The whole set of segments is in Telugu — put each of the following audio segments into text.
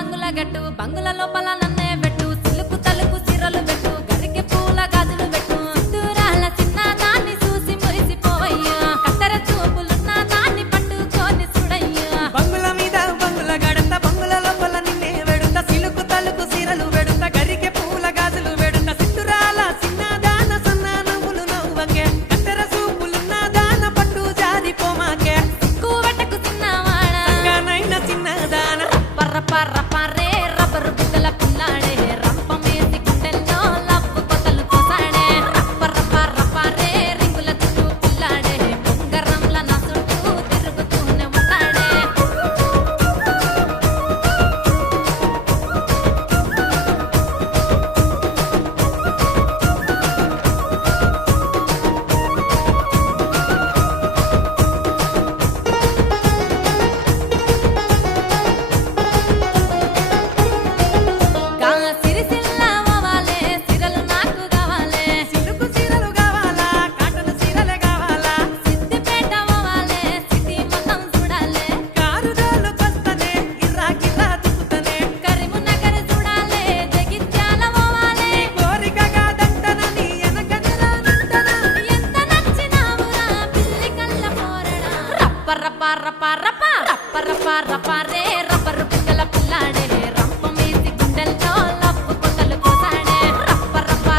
బంగుల గట్టు బంగుల లోపల నన్నే పెట్టు సిలుకు తలుకు సిరలు పెట్టు గరికి పూల గాజులు పెట్టు దూరాల చిన్న దాన్ని చూసి మురిసిపోవయ్యా కత్తెర చూపులున్న దాన్ని పట్టుకొని చూడయ్యా బంగుల మీద బంగుల గడత బంగుల లోపల నిన్నే వెడుత సిలుకు తలుకు సిరలు వెడుత గరికి పూల గాజులు వెడుత సిద్ధురాల చిన్న దాన సన్న నవ్వులు నవ్వకే కత్తెర చూపులున్న దాన పట్టు జారిపోమాకే కూవటకు చిన్నవాడ సంగానైన చిన్న దాన పర్రే రబ్బరు బుగ్గల పిల్లాడే రంపమేసి గుండెల్లో లవ్వు కొతలు కోసాడే రప్పరే రింగుల చుట్టూ పిల్లాడే ఉంగరంల నా చుట్టూ తిరుగుతూనే ఉంటాడే సిరిసిల్ల అవ్వాలే సిరలు నాకు కావాలే సిలుకు సిరలు కావాలా కాటన్ సిరలే కావాలా సిద్దిపేట అవ్వాలే సిటీ మొత్తం చూడాలే కారుదాలు కొస్తనే గిర్రా గిర్రా తిప్పుతనే కరీంనగర్ చూడాలే జగిత్యాల అవ్వాలే కోరిక కాదంటనని ఎనక నిరానంటనా ఎంత నచ్చినావురా పిల్లి కళ్ళ పోరడా రప్పరే రబ్బరు బుగ్గల పిల్లాడే రంపమేసి గుండెల్లో లవ్వు కొతలు కోసాడే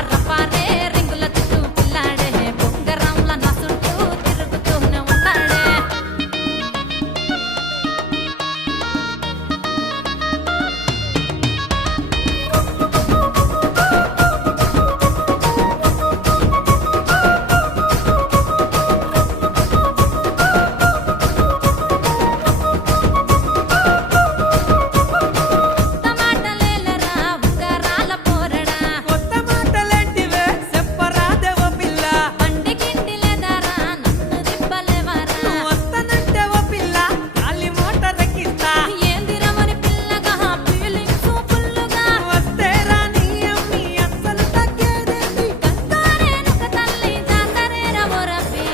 రప్పరే రింగుల చుట్టూ పిల్లాడే బొంగరంల నా చుట్టూ తిరుగుతూనే ఉంటాడే టమాటలేలరా ఉంగరాల పోరడా కొత్త మాటలేంటివే చెప్పరాదే ఓ పిల్ల బండి కిండిలేదరా నన్ను దిబ్బలేవరా వస్తనంటే ఓ పిల్ల గాలి మోటార్ ఎక్కిస్తా ఏందిరమని పిల్లగా ఫీలింగ్స్ ఫుల్లుగా వస్తే రాని అమ్మి అస్సలు తగ్గేదేంటి గంగారేనుక తల్లి జాతరేర ఓరబ్బి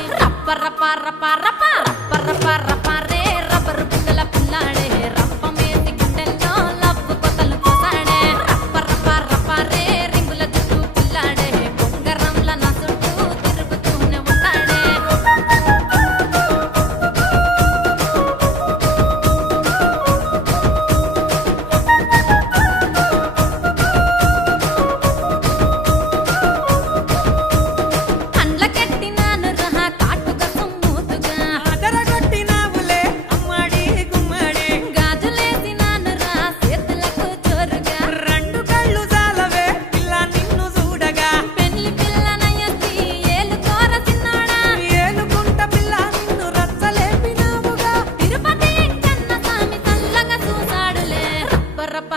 రప్పరే రబ్బరు బుగ్గల పిల్లాడే రంపమేసి గుండెల్లో లవ్వు కొతలు కోసాడే రప్పరే రింగుల చుట్టూ పిల్లాడే బొంగరంల నా చుట్టూ తిరుగుతూనే ఉంటాడే కండ్లకెట్టినాను రహ కాటుగా సొమ్ముతుగా అదరగొట్టినావులే అమ్మాడి గుమ్మడి గాజులేసినాను రా చేతులకు జోరుగా రెండు కళ్ళు జాలవే పిల్ల నిన్ను చూడగా పెళ్లి పిల్లనయ్యసి ఏలుకోర చిన్నోడా ఏలుకుంట పిల్ల నిన్ను రచ్చలేపినావుగా తిరుపతి కన్న స్వామి చల్లగా చూసాడులే రప్ప